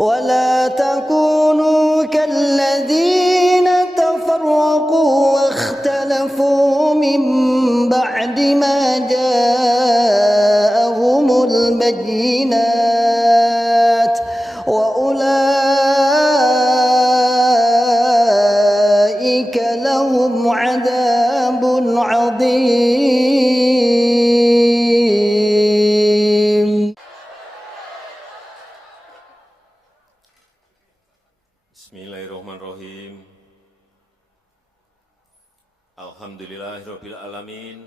ولا تكونوا كالذين تفرقوا واختلفوا من بعد ما جاءهم البينات وأولئك لهم عذاب عظيم. Bismillahirrahmanirrahim. Alhamdulillahirabbil alamin.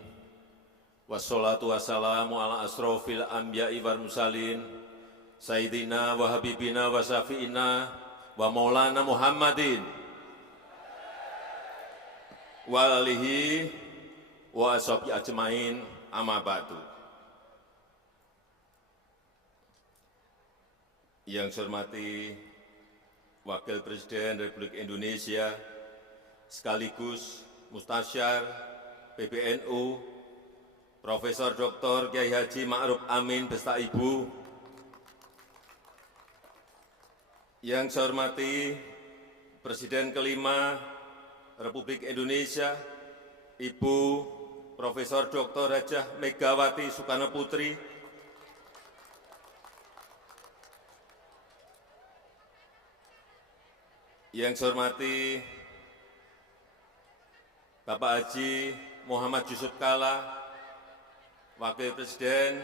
Wassalatu wassalamu ala asrofil anbiya'i wal mursalin sayyidina wa habibina wa syafi'ina wa maulana Muhammadin wa alihi wa ashabi ajmain, amma ba'du. Yang saya hormati Wakil Presiden Republik Indonesia sekaligus Mustasyar PBNU Profesor Dr. Kiai Haji Ma'ruf Amin beserta Ibu. Yang saya hormati Presiden kelima Republik Indonesia Ibu Profesor Dr. Hajah Megawati Soekarno Putri. Yang saya hormati Bapak Haji Muhammad Yusuf Kalla, Wakil Presiden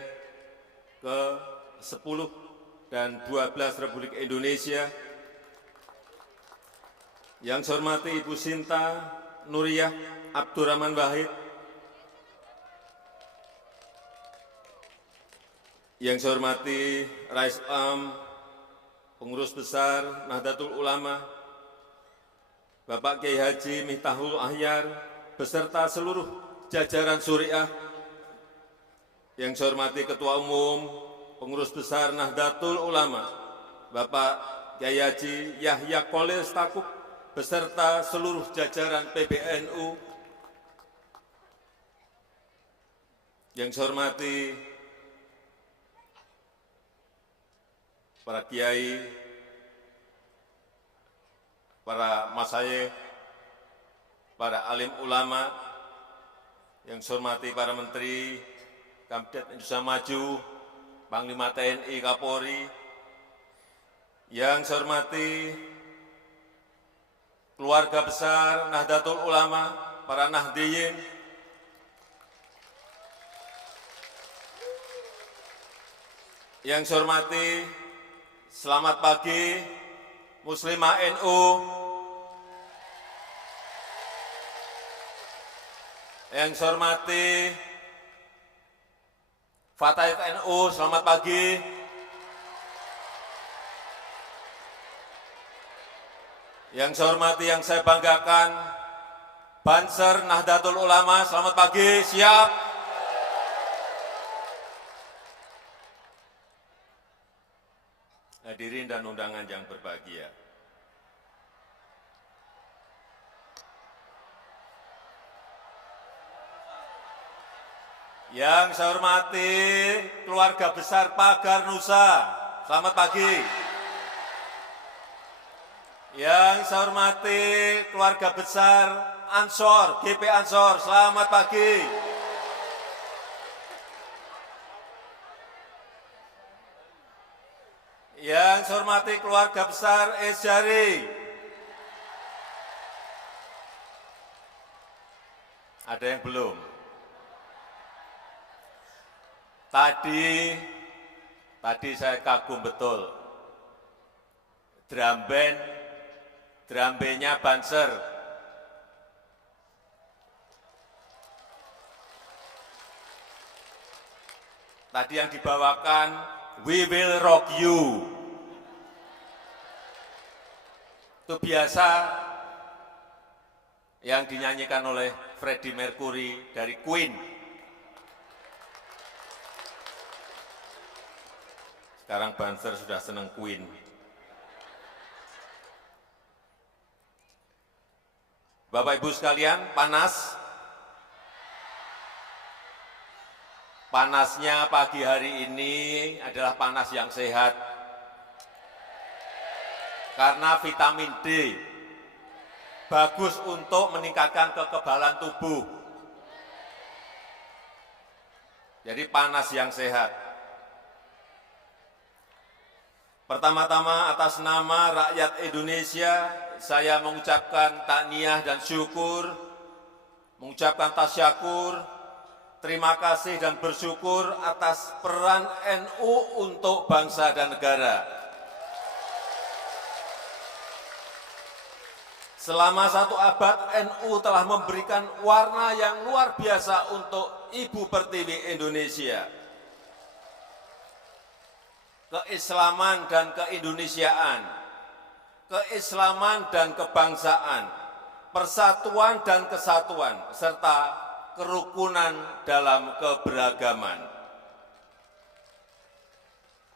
ke-10 dan 12 Republik Indonesia. Yang saya hormati Ibu Sinta Nuriyah Abdurrahman Wahid. Yang saya hormati Rais Am, Pengurus Besar Nahdlatul Ulama, Bapak Kiai Haji Miftahul Ahyar beserta seluruh jajaran Syuriah. Yang saya hormati Ketua Umum Pengurus Besar Nahdlatul Ulama, Bapak Kiai Haji Yahya Kholil Stakuf beserta seluruh jajaran PBNU. Yang saya hormati para kiai, para masyayikh, para alim ulama, yang saya hormati para menteri, Kabinet Indonesia Maju, Panglima TNI, Kapolri, yang saya hormati keluarga besar Nahdlatul Ulama, para Nahdiyin, yang saya hormati, selamat pagi Muslimah NU, yang saya hormati Fatayat NU, selamat pagi. Yang saya hormati, yang saya banggakan, Banser Nahdlatul Ulama, selamat pagi, siap. Hadirin dan undangan yang berbahagia. Yang saya hormati keluarga besar Pagar Nusa, selamat pagi. Yang saya hormati keluarga besar Ansor, GP Ansor, selamat pagi. Yang saya hormati keluarga besar Esjari. Ada yang belum? Tadi saya kagum betul. Drum bandnya Banser. Tadi yang dibawakan We Will Rock You. Itu biasa yang dinyanyikan oleh Freddie Mercury dari Queen. Sekarang Banser sudah senang Queen. Bapak Ibu sekalian, panas. Panasnya pagi hari ini adalah panas yang sehat. karena vitamin D bagus untuk meningkatkan kekebalan tubuh. Jadi panas yang sehat. Pertama-tama atas nama rakyat Indonesia, saya mengucapkan takniah dan syukur, mengucapkan tasyakur, terima kasih dan bersyukur atas peran NU untuk bangsa dan negara. Selama 1 abad, NU telah memberikan warna yang luar biasa untuk Ibu Pertiwi Indonesia. Keislaman dan keindonesiaan, keislaman dan kebangsaan, persatuan dan kesatuan, serta kerukunan dalam keberagaman.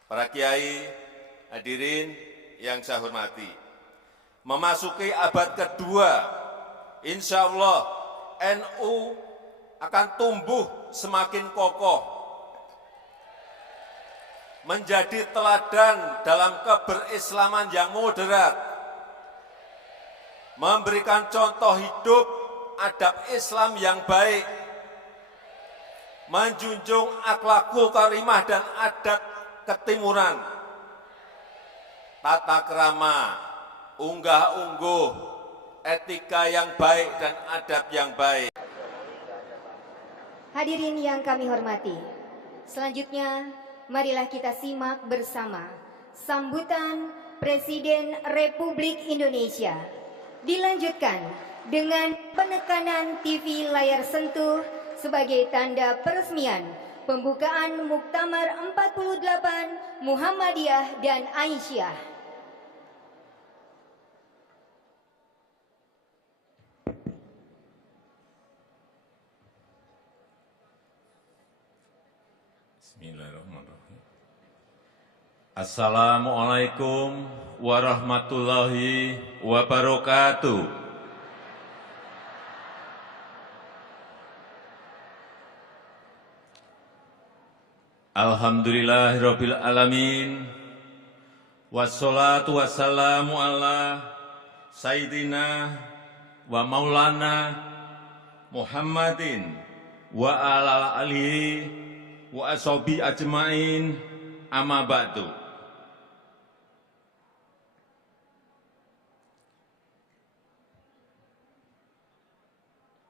Para kiai, hadirin yang saya hormati, memasuki abad kedua, insya Allah NU akan tumbuh semakin kokoh, menjadi teladan dalam keberislaman yang moderat, memberikan contoh hidup adab Islam yang baik, menjunjung akhlakul karimah dan adat ketimuran, tata krama, unggah-ungguh, etika yang baik dan adab yang baik. Hadirin yang kami hormati, selanjutnya marilah kita simak bersama sambutan Presiden Republik Indonesia. Dilanjutkan dengan penekanan TV layar sentuh sebagai tanda peresmian pembukaan Muktamar 48 Muhammadiyah dan Aisyah. Bismillahirrahmanirrahim. Assalamualaikum warahmatullahi wabarakatuh. Alhamdulillahirabbil alamin. Wassalatu wassalamu ala sayyidina wa maulana Muhammadin wa ala alihi wa ashabi ajmain, amma ba'du.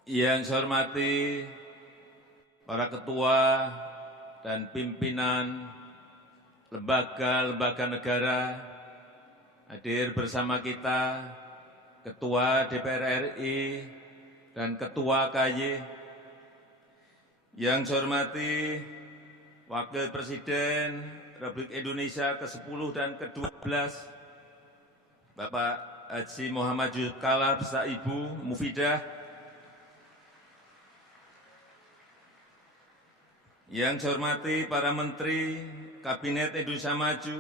Yang saya hormati para ketua dan pimpinan lembaga-lembaga negara, hadir bersama kita Ketua DPR RI dan Ketua KY. Yang saya hormati Wakil Presiden Republik Indonesia ke-10 dan ke-12, Bapak Haji Muhammad Yusuf Kalla beserta Ibu Mufidah. Yang saya hormati para Menteri Kabinet Indonesia Maju.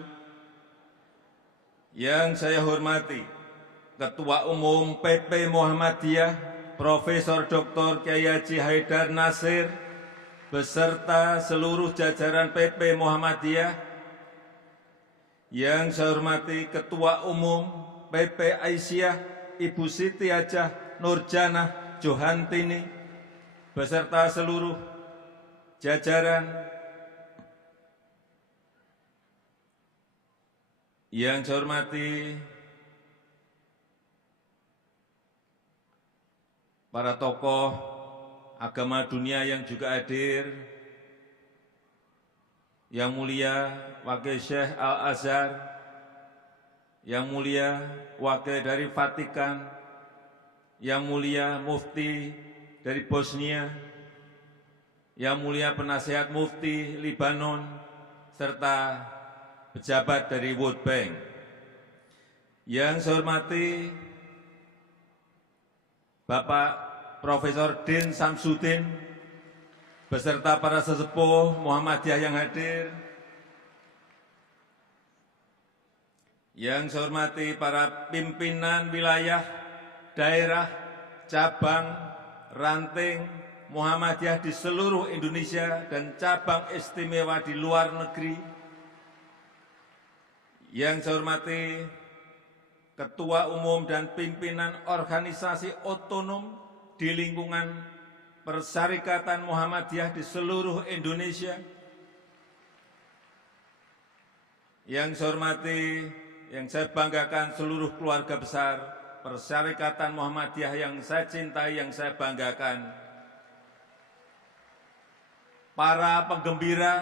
Yang saya hormati Ketua Umum PP Muhammadiyah Profesor Dr. Kiai Haji Haidar Nasir beserta seluruh jajaran PP Muhammadiyah. Yang saya hormati Ketua Umum PP Aisyah Ibu Siti Hajah Nurjanah Johantini beserta seluruh jajaran. Yang saya hormati para tokoh agama dunia yang juga hadir, yang mulia Wakil Syekh Al-Azhar, yang mulia Wakil dari Vatikan, yang mulia Mufti dari Bosnia, yang mulia Penasihat Mufti Libanon, serta pejabat dari World Bank. Yang saya hormati Bapak Profesor Din Samsudin beserta para sesepuh Muhammadiyah yang hadir. Yang saya hormati para pimpinan wilayah, daerah, cabang, ranting Muhammadiyah di seluruh Indonesia dan cabang istimewa di luar negeri. Yang saya hormati ketua umum dan pimpinan organisasi otonom di lingkungan Persyarikatan Muhammadiyah di seluruh Indonesia. Yang saya hormati, yang saya banggakan seluruh keluarga besar Persyarikatan Muhammadiyah yang saya cintai, yang saya banggakan. Para penggembira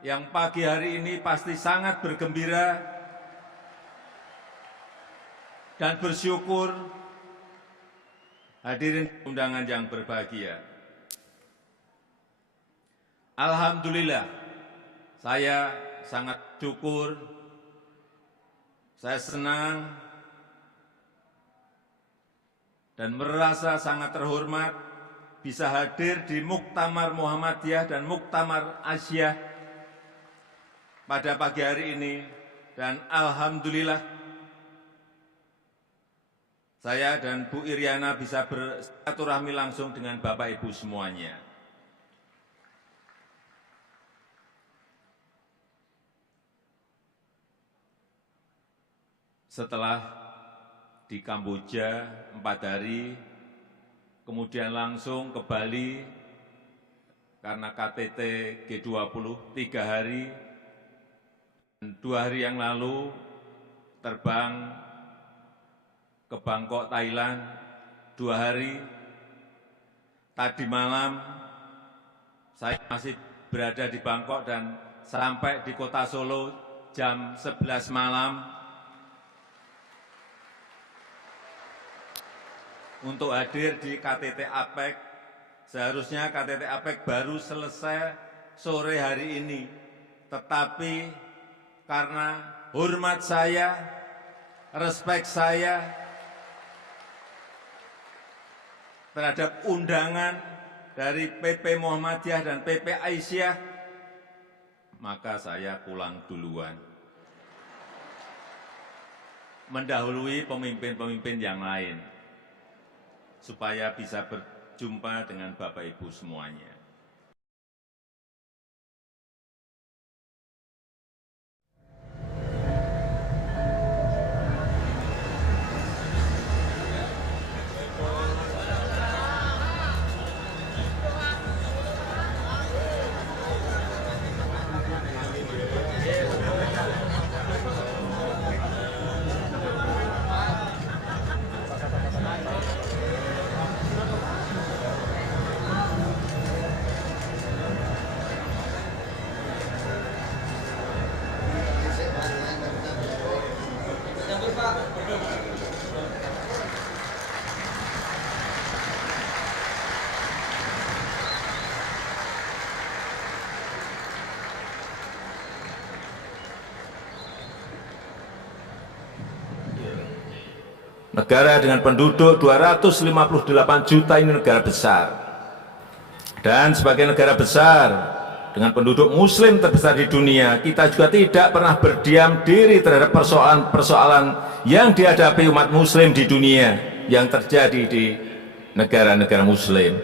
yang pagi hari ini pasti sangat bergembira dan bersyukur hadirin undangan yang berbahagia. Alhamdulillah, saya sangat syukur, saya senang dan merasa sangat terhormat bisa hadir di Muktamar Muhammadiyah dan Muktamar Asyah pada pagi hari ini. Dan alhamdulillah saya dan Bu Iriana bisa bersilaturahmi langsung dengan Bapak Ibu semuanya. Setelah di Kamboja 4 hari, kemudian langsung ke Bali karena KTT G20 3 hari, dan 2 hari yang lalu terbang ke Bangkok, Thailand 2 hari. Tadi malam saya masih berada di Bangkok dan sampai di kota Solo jam 11 malam untuk hadir di KTT APEC. Seharusnya KTT APEC baru selesai sore hari ini, tetapi karena hormat saya, respek saya terhadap undangan dari PP Muhammadiyah dan PP Aisyah, maka saya pulang duluan, mendahului pemimpin-pemimpin yang lain, supaya bisa berjumpa dengan Bapak Ibu semuanya. Negara dengan penduduk 258 juta ini negara besar. Dan sebagai negara besar dengan penduduk muslim terbesar di dunia, kita juga tidak pernah berdiam diri terhadap persoalan-persoalan yang dihadapi umat muslim di dunia yang terjadi di negara-negara muslim.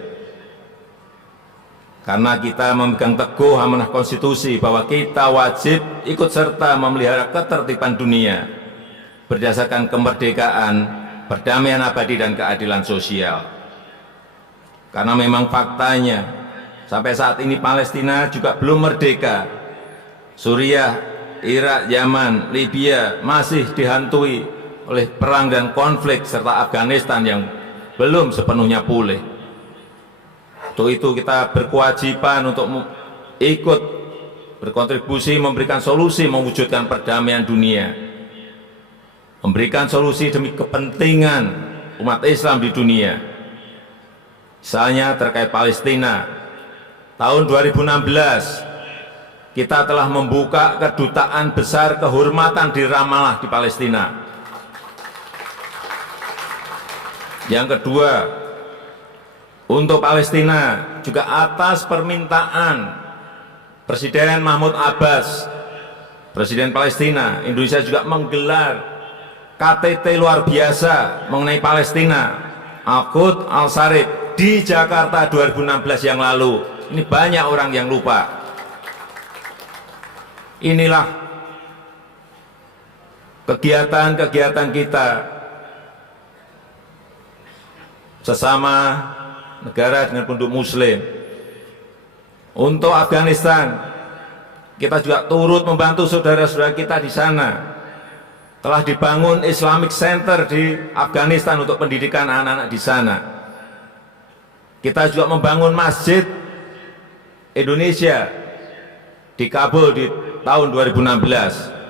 Karena kita memegang teguh amanah konstitusi bahwa kita wajib ikut serta memelihara ketertiban dunia berdasarkan kemerdekaan, perdamaian abadi dan keadilan sosial. Karena memang faktanya sampai saat ini Palestina juga belum merdeka. Suriah, Irak, Yaman, Libya masih dihantui oleh perang dan konflik, serta Afghanistan yang belum sepenuhnya pulih. Untuk itu kita berkewajiban untuk ikut berkontribusi memberikan solusi mewujudkan perdamaian dunia, memberikan solusi demi kepentingan umat Islam di dunia. Misalnya terkait Palestina, tahun 2016 kita telah membuka kedutaan besar kehormatan di Ramallah di Palestina. Yang kedua, untuk Palestina juga atas permintaan Presiden Mahmud Abbas, Presiden Palestina, Indonesia juga menggelar KTT luar biasa mengenai Palestina, Al-Quds Al-Sharif di Jakarta 2016 yang lalu. Ini banyak orang yang lupa. Inilah kegiatan-kegiatan kita sesama negara dengan penduduk muslim. Untuk Afghanistan, kita juga turut membantu saudara-saudara kita di sana. Telah dibangun Islamic Center di Afghanistan untuk pendidikan anak-anak di sana. Kita juga membangun Masjid Indonesia di Kabul di tahun 2016.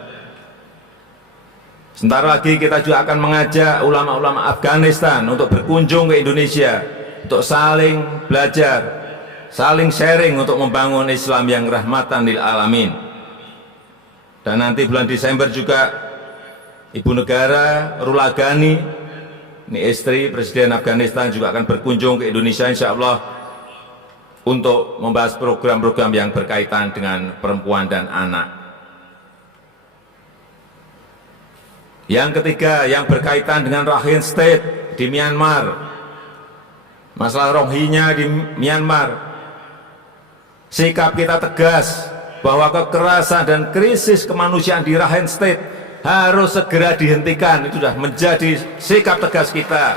Sebentar lagi kita juga akan mengajak ulama-ulama Afghanistan untuk berkunjung ke Indonesia, untuk saling belajar, saling sharing untuk membangun Islam yang rahmatan lil alamin. Dan nanti bulan Desember juga Ibu Negara Rula Ghani, ini istri Presiden Afghanistan, juga akan berkunjung ke Indonesia insya Allah untuk membahas program-program yang berkaitan dengan perempuan dan anak. Yang ketiga, yang berkaitan dengan Rakhine State di Myanmar, masalah Rohingya di Myanmar. Sikap kita tegas bahwa kekerasan dan krisis kemanusiaan di Rakhine State harus segera dihentikan. Itu sudah menjadi sikap tegas kita.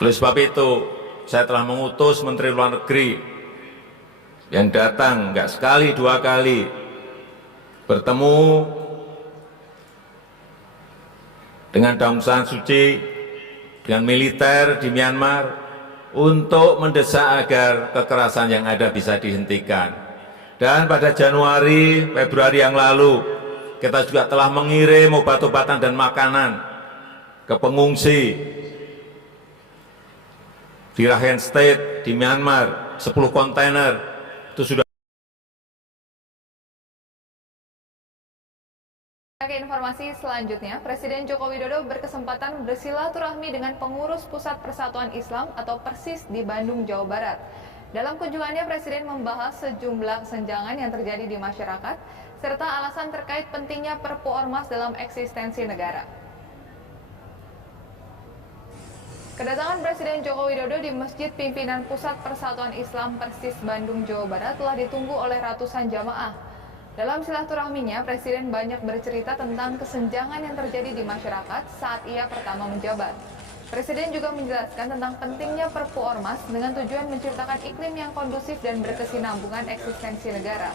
Oleh sebab itu, saya telah mengutus Menteri Luar Negeri yang datang nggak sekali dua kali bertemu dengan Aung San Suu Kyi, dengan militer di Myanmar untuk mendesak agar kekerasan yang ada bisa dihentikan. Dan pada Januari, Februari yang lalu, kita juga telah mengirim obat-obatan dan makanan ke pengungsi di Rakhine State di Myanmar, 10 kontainer itu sudah. Ke informasi selanjutnya, Presiden Joko Widodo berkesempatan bersilaturahmi dengan pengurus Pusat Persatuan Islam atau Persis di Bandung, Jawa Barat. Dalam kunjungannya, Presiden membahas sejumlah kesenjangan yang terjadi di masyarakat, serta alasan terkait pentingnya Perpu Ormas dalam eksistensi negara. Kedatangan Presiden Joko Widodo di Masjid Pimpinan Pusat Persatuan Islam Persis Bandung, Jawa Barat telah ditunggu oleh ratusan jamaah. Dalam silaturahminya, Presiden banyak bercerita tentang kesenjangan yang terjadi di masyarakat saat ia pertama menjabat. Presiden juga menjelaskan tentang pentingnya Perpu Ormas dengan tujuan menciptakan iklim yang kondusif dan berkesinambungan eksistensi negara.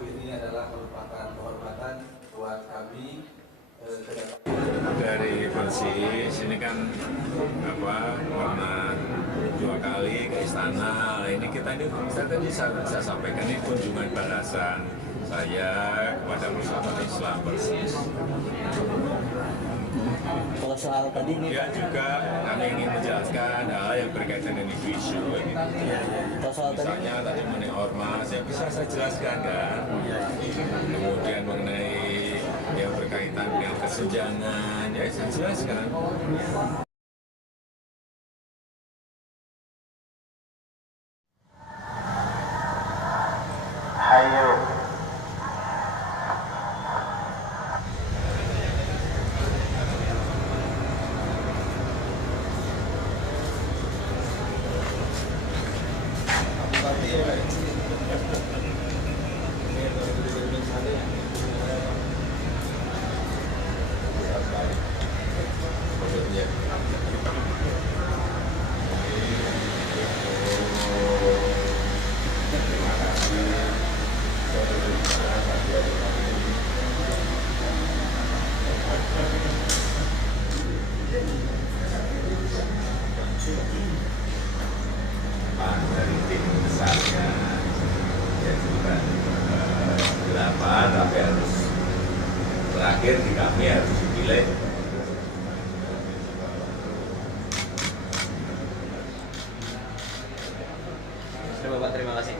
Ini adalah merupakan kehormatan buat kami. Dari Persis ini kan pernah 2 kali ke istana. Ini saya tadi saya sampaikan ini kunjungan balasan saya kepada Persatuan Islam Persis. Kalau soal tadi ini Ya juga kami ingin menjelaskan hal yang berkaitan dengan isu kalau soal tadi misalnya tadi mengenai ormas ya bisa saya jelaskan kan. Kemudian mengenai yang berkaitan dengan kesenjangan ya saya jelaskan. Dari tim besarnya ya juga 8 tapi harus terakhir di kami harus dipilih. Bapak, terima kasih.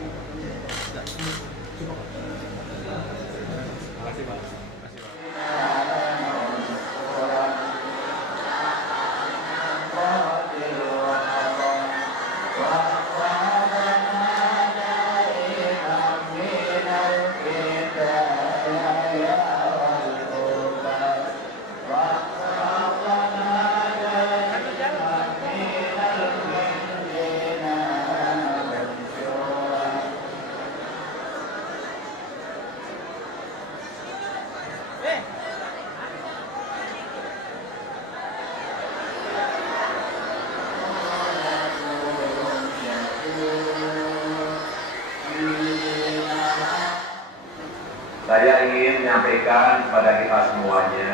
Saya ingin menyampaikan kepada kita semuanya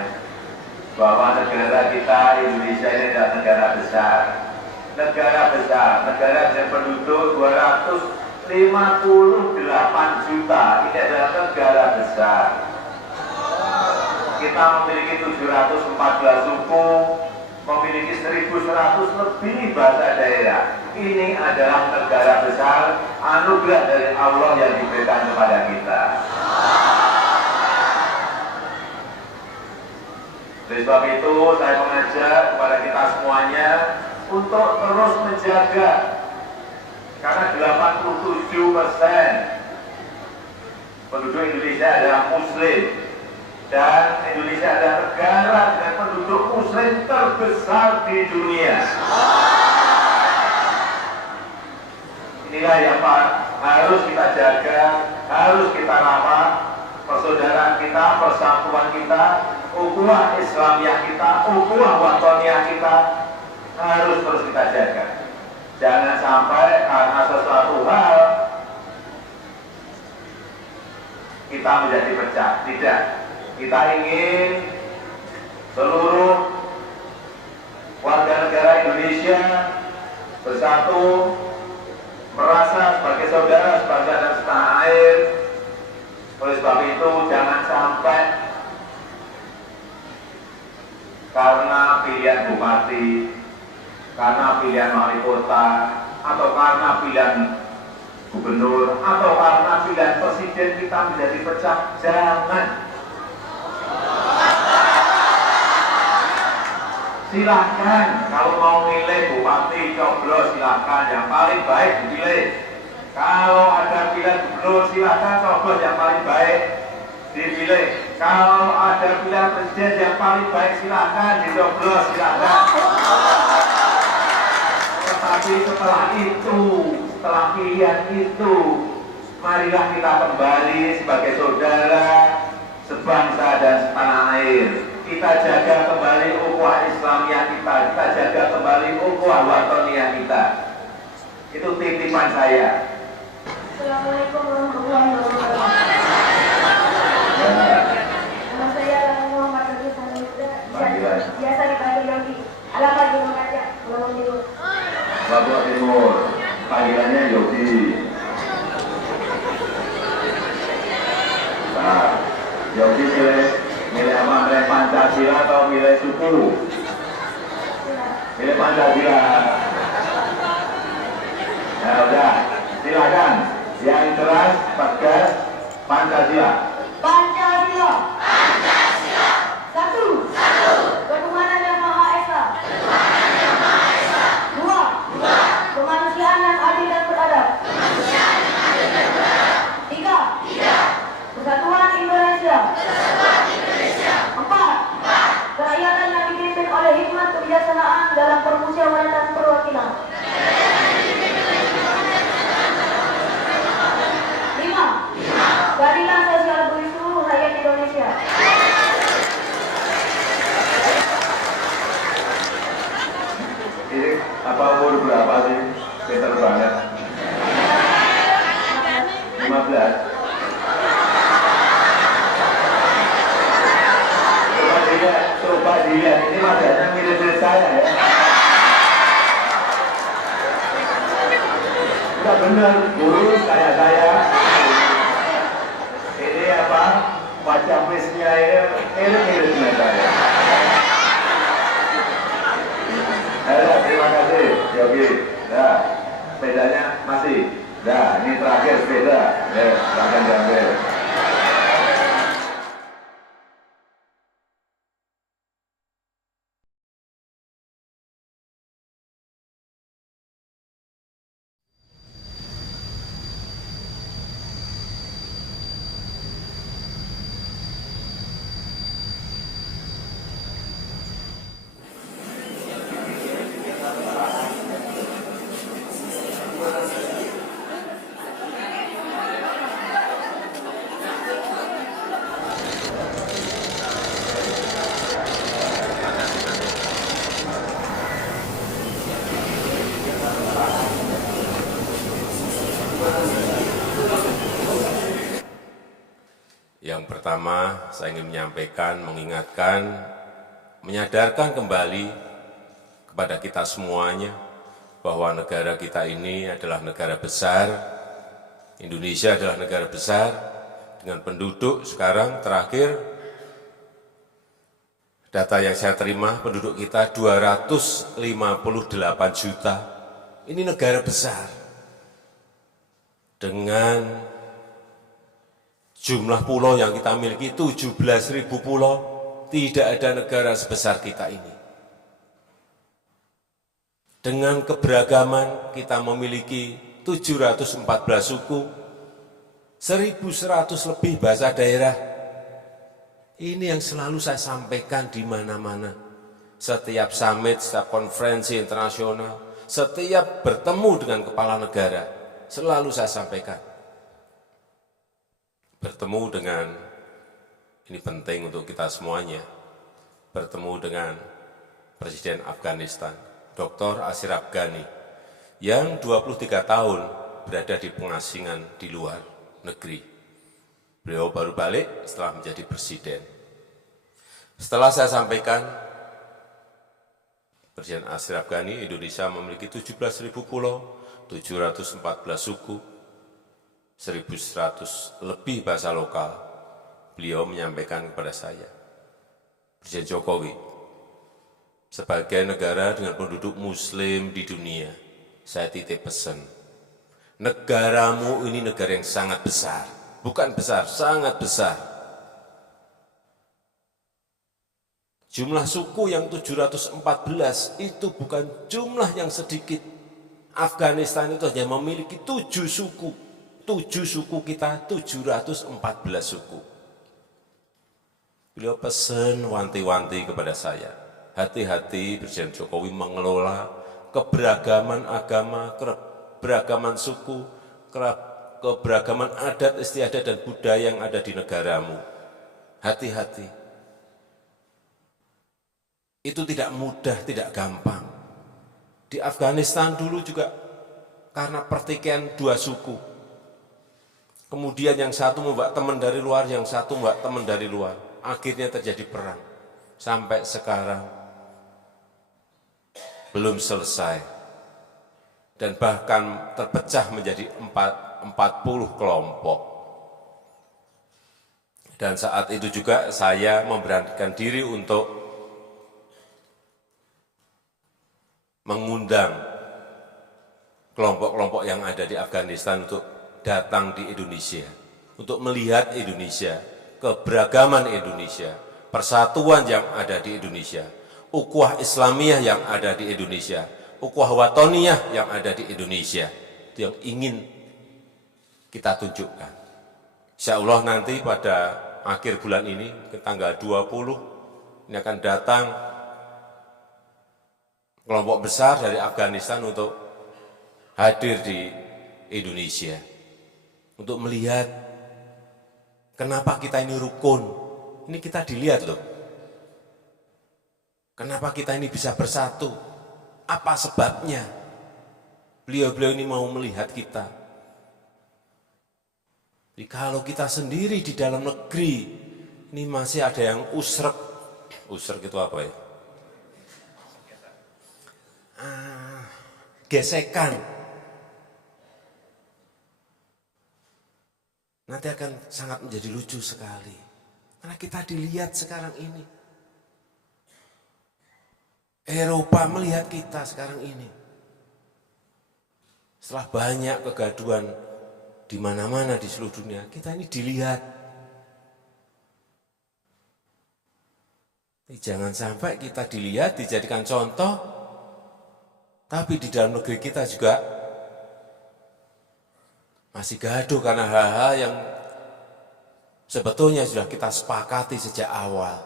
bahwa negara kita Indonesia ini adalah negara besar. Negara dengan penduduk 258 juta, ini adalah negara besar. Kita memiliki 714 suku, memiliki 1.100 lebih bahasa daerah. Ini adalah negara besar, anugerah dari Allah yang diberikan kepada kita. Oleh sebab itu, saya mengajak kepada kita semuanya untuk terus menjaga, karena 87% penduduk Indonesia adalah Muslim, dan Indonesia adalah negara dengan penduduk Muslim terbesar di dunia. Inilah yang harus kita jaga, harus kita rawat, persaudaraan kita, persatuan kita, ukhuwah Islamiyah kita, ukhuwah watoniyah kita harus terus kita jaga. Jangan sampai karena sesuatu hal kita menjadi pecah. Tidak. Kita ingin seluruh warga negara Indonesia bersatu, merasa sebagai saudara sebangsa dan setanah air. Oleh sebab itu jangan sampai karena pilihan bupati, karena pilihan wali kota, atau karena pilihan gubernur, atau karena pilihan presiden kita menjadi pecah. Jangan. Silahkan kalau mau milih bupati, coblos, silahkan yang paling baik dipilih. Kalau ada pilihan gubernur, silahkan coblos yang paling baik dipilih. Kalau ada pilihan presiden yang paling baik, silahkan dicoblos, silahkan. Tetapi setelah itu, setelah pilihan itu, marilah kita kembali sebagai saudara sebangsa dan setanah air. Kita jaga kembali ukhuwah Islamiyah kita jaga kembali ukhuwah watoniyah kita. Itu titipan saya. Assalamualaikum warahmatullahi wabarakatuh. Nama saya Muhammad Nabi Sanida, biasa dipanggil Yogi. Alamat di Makassar, Pulau Timur. Bapak Timur, panggilannya Yogi. Nah, Yogi milih apa? Milih Pancasila atau milih suku? Milih Pancasila. Nah, udah, silakan. Yang keras, tegas, Pancasila. Pancasila. Pancasila. Satu. Ketuhanan yang Maha Esa. Dua. Kemanusiaan yang adil dan beradab. Tiga. Persatuan Indonesia. Empat. Kerakyatan yang dipimpin oleh hikmat kebijaksanaan dalam permusyawaratan perwakilan. Lima. Keadilan sosial bagi seluruh rakyat Indonesia. Ini apa umur berapa sih? Pinter banget. 15. Coba dilihat, ini wajahnya mirip-mirip saya ya. Enggak benar, lurus kayak saya. Ini apa? Wajah face-nya ini mirip-mirip dengan saya. Terima kasih, Yogi. Nah, sepedanya masih. Nah, ini terakhir sepeda. Silahkan diambil. Yang pertama, saya ingin menyampaikan, mengingatkan, menyadarkan kembali kepada kita semuanya bahwa negara kita ini adalah negara besar, Indonesia adalah negara besar, dengan penduduk sekarang terakhir, data yang saya terima, penduduk kita 258 juta, ini negara besar, dengan jumlah pulau yang kita miliki 17.000 pulau, tidak ada negara sebesar kita ini. Dengan keberagaman kita memiliki 714 suku, 1.100 lebih bahasa daerah. Ini yang selalu saya sampaikan di mana-mana. Setiap summit, setiap konferensi internasional, setiap bertemu dengan kepala negara, selalu saya sampaikan. Bertemu dengan, ini penting untuk kita semuanya, bertemu dengan Presiden Afghanistan, Dr. Ashraf Ghani, yang 23 tahun berada di pengasingan di luar negeri. Beliau baru balik setelah menjadi presiden. Setelah saya sampaikan, Presiden Ashraf Ghani, Indonesia memiliki 17.000 pulau, 714 suku, 1.100 lebih bahasa lokal. Beliau menyampaikan kepada saya, Presiden Jokowi, sebagai negara dengan penduduk muslim di dunia, saya titip pesan, negaramu ini negara yang sangat besar, bukan besar, sangat besar. Jumlah suku yang 714 itu bukan jumlah yang sedikit. Afghanistan itu hanya memiliki 7 suku. 7 suku kita, 714 suku. Beliau pesan wanti-wanti kepada saya, hati-hati Presiden Jokowi mengelola keberagaman agama, keberagaman suku, keberagaman adat istiadat dan budaya yang ada di negaramu. Hati-hati. Itu tidak mudah, tidak gampang. Di Afghanistan dulu juga karena pertikaian 2 suku. Kemudian yang satu membawa teman dari luar, yang satu membawa teman dari luar. Akhirnya terjadi perang. Sampai sekarang belum selesai. Dan bahkan terpecah menjadi 40 kelompok. Dan saat itu juga saya memberanikan diri untuk mengundang kelompok-kelompok yang ada di Afghanistan untuk datang di Indonesia, untuk melihat Indonesia, keberagaman Indonesia, persatuan yang ada di Indonesia, ukhuwah Islamiyah yang ada di Indonesia, ukhuwah watoniyah yang ada di Indonesia. Itu yang ingin kita tunjukkan. Insya Allah nanti pada akhir bulan ini, ke tanggal 20, ini akan datang kelompok besar dari Afghanistan untuk hadir di Indonesia. Untuk melihat kenapa kita ini rukun. Ini kita dilihat loh. Kenapa kita ini bisa bersatu? Apa sebabnya? Beliau-beliau ini mau melihat kita. Jadi kalau kita sendiri di dalam negeri, ini masih ada yang usrek. Usrek itu apa ya? Gesekan. Nanti akan sangat menjadi lucu sekali. Karena kita dilihat sekarang ini. Eropa melihat kita sekarang ini. Setelah banyak kegaduhan di mana-mana di seluruh dunia, kita ini dilihat. Jangan sampai kita dilihat, dijadikan contoh, tapi di dalam negeri kita juga masih gaduh karena hal-hal yang sebetulnya sudah kita sepakati sejak awal.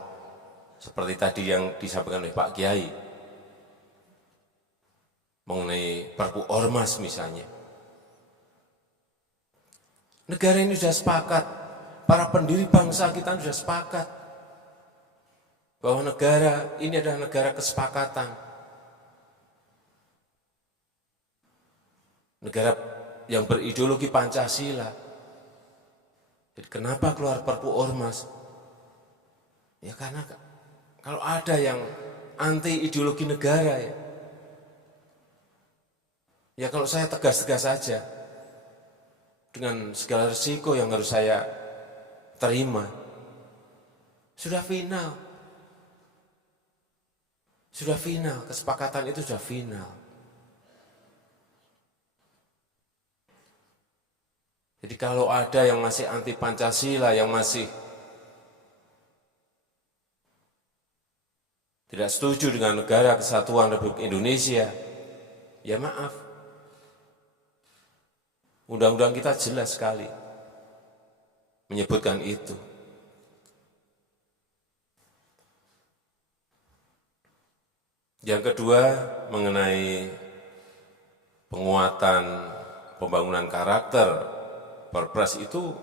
Seperti tadi yang disampaikan oleh Pak Kiai, mengenai Perpu Ormas misalnya. Negara ini sudah sepakat, para pendiri bangsa kita sudah sepakat, bahwa negara ini adalah negara kesepakatan. Negara yang berideologi Pancasila. Jadi Kenapa keluar Perpu Ormas? Ya karena kalau ada yang anti ideologi negara ya kalau saya tegas-tegas saja dengan segala risiko yang harus saya terima. Sudah final. Sudah final, kesepakatan itu sudah final. Jadi kalau ada yang masih anti Pancasila, yang masih tidak setuju dengan Negara Kesatuan Republik Indonesia, ya maaf. Undang-undang kita jelas sekali menyebutkan itu. Yang kedua, mengenai penguatan pembangunan karakter, Perpres itu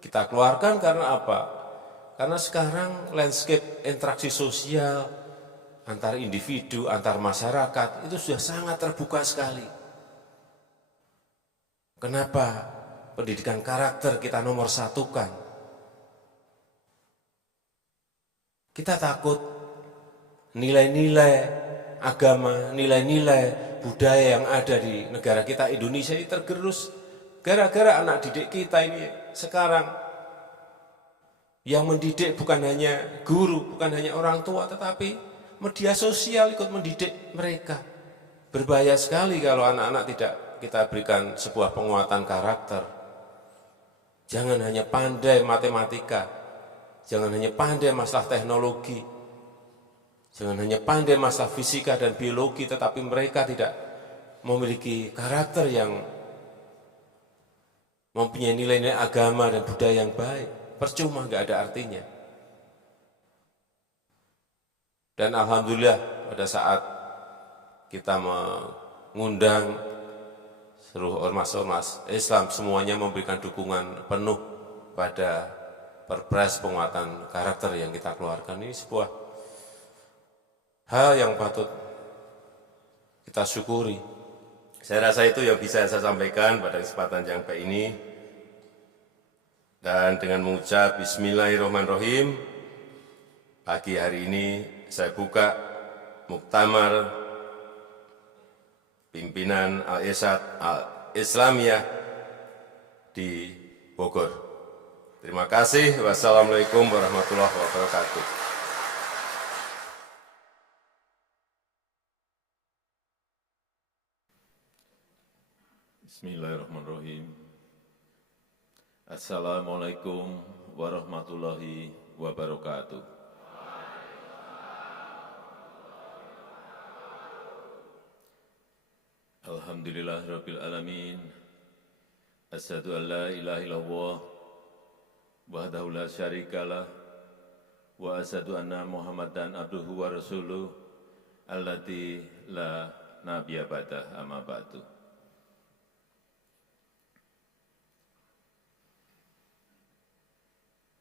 kita keluarkan karena apa? Karena sekarang landscape interaksi sosial antar individu, antar masyarakat itu sudah sangat terbuka sekali. Kenapa pendidikan karakter kita nomor satukan? Kita takut nilai-nilai agama, nilai-nilai budaya yang ada di negara kita Indonesia ini tergerus. Gara-gara anak didik kita ini sekarang yang mendidik bukan hanya guru, bukan hanya orang tua, tetapi media sosial ikut mendidik mereka. Berbahaya sekali kalau anak-anak tidak kita berikan sebuah penguatan karakter. Jangan hanya pandai matematika, jangan hanya pandai masalah teknologi, jangan hanya pandai masalah fisika dan biologi, tetapi mereka tidak memiliki karakter yang mempunyai nilai-nilai agama dan budaya yang baik. Percuma, nggak ada artinya. Dan alhamdulillah pada saat kita mengundang seluruh ormas-ormas Islam, semuanya memberikan dukungan penuh pada Perpres penguatan karakter yang kita keluarkan. Ini sebuah hal yang patut kita syukuri. Saya rasa itu yang bisa saya sampaikan pada kesempatan yang baik ini. Dan dengan mengucap Bismillahirrahmanirrahim, pagi hari ini saya buka Muktamar Pimpinan Al-Irsyad Al-Islamiyah di Bogor. Terima kasih. Wassalamualaikum warahmatullahi wabarakatuh. Bismillahirrahmanirrahim. Assalamualaikum warahmatullahi wabarakatuh. Alhamdulillahirabbil alamin. Asyhadu an la ilaha illallah wahdahu la syarikalah wa asyhadu anna Muhammadan abduhu wa rasuluh allati la nabiyya ba'dah, amma ba'du.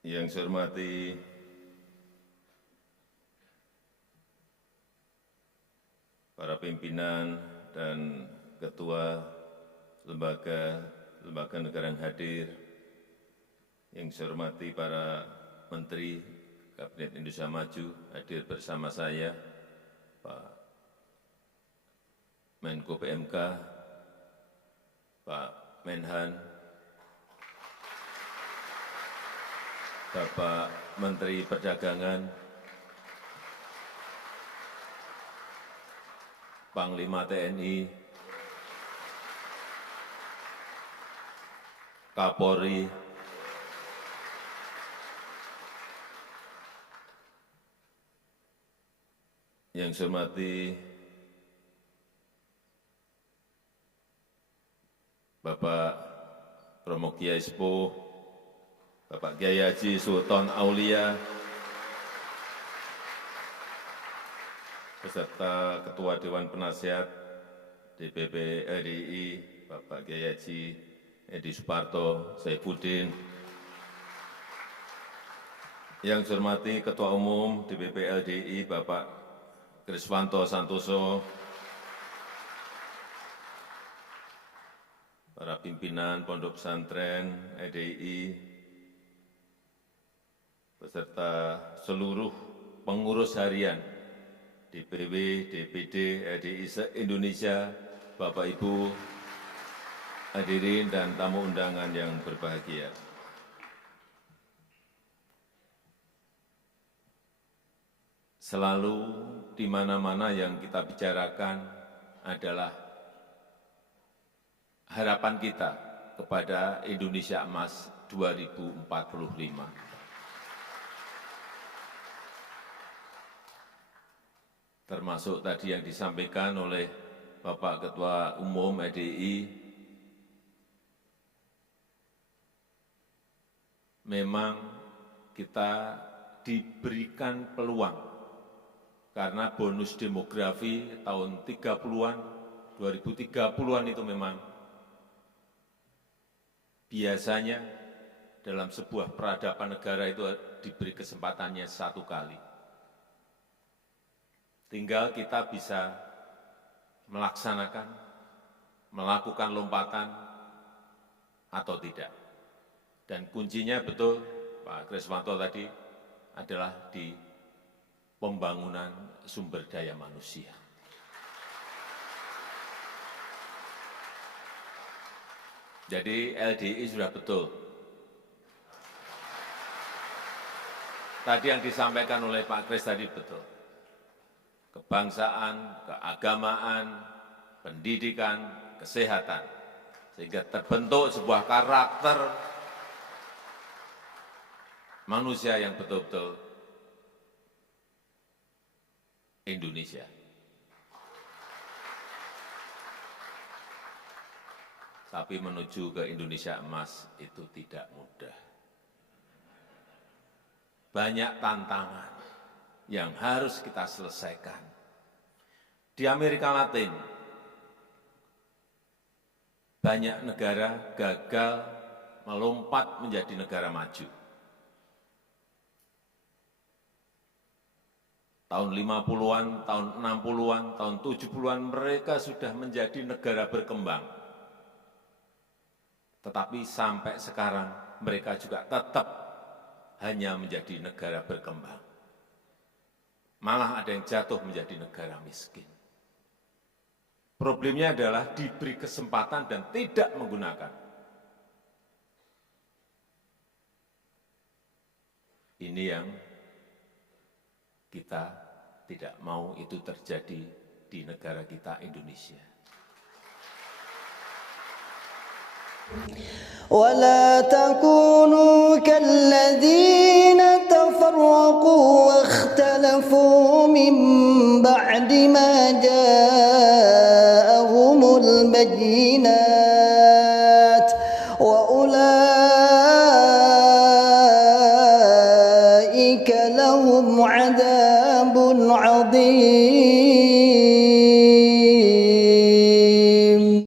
Yang saya hormati para pimpinan dan ketua lembaga negara yang hadir, yang saya hormati para menteri Kabinet Indonesia Maju hadir bersama saya, Pak Menko PMK, Pak Menhan, Bapak Menteri Perdagangan, Panglima TNI, Kapolri, yang saya hormati Bapak Romo Kiai Sepuh, Bapak Kiai Haji Sultan Aulia, beserta Ketua Dewan Penasihat DPP RI, Bapak Kiai Haji Edi Suparto Saifuddin, yang saya hormati Ketua Umum DPP LDI, Bapak Kriswanto Santoso, para pimpinan Pondok Pesantren EDI, beserta seluruh pengurus harian DPW, DPD, RDI se-Indonesia, Bapak Ibu, hadirin dan tamu undangan yang berbahagia. Selalu di mana-mana yang kita bicarakan adalah harapan kita kepada Indonesia Emas 2045. Termasuk tadi yang disampaikan oleh Bapak Ketua Umum RDI, memang kita diberikan peluang karena bonus demografi tahun 30-an, 2030-an itu memang biasanya dalam sebuah peradaban negara itu diberi kesempatannya satu kali. Tinggal kita bisa melaksanakan, melakukan lompatan atau tidak. Dan kuncinya betul, Pak Kriswanto tadi, adalah di pembangunan sumber daya manusia. Jadi LDI sudah betul. Tadi yang disampaikan oleh Pak Kris tadi betul. Kebangsaan, keagamaan, pendidikan, kesehatan. Sehingga terbentuk sebuah karakter manusia yang betul-betul Indonesia. Tapi menuju ke Indonesia Emas itu tidak mudah. Banyak tantangan yang harus kita selesaikan. Di Amerika Latin, banyak negara gagal melompat menjadi negara maju. Tahun 50-an, tahun 60-an, tahun 70-an mereka sudah menjadi negara berkembang. Tetapi sampai sekarang mereka juga tetap hanya menjadi negara berkembang. Malah ada yang jatuh menjadi negara miskin. Problemnya adalah diberi kesempatan dan tidak menggunakan. Ini yang kita tidak mau itu terjadi di negara kita Indonesia. ولا تكونوا كالذين تفرقوا واختلفوا من بعد ما جاءهم البينات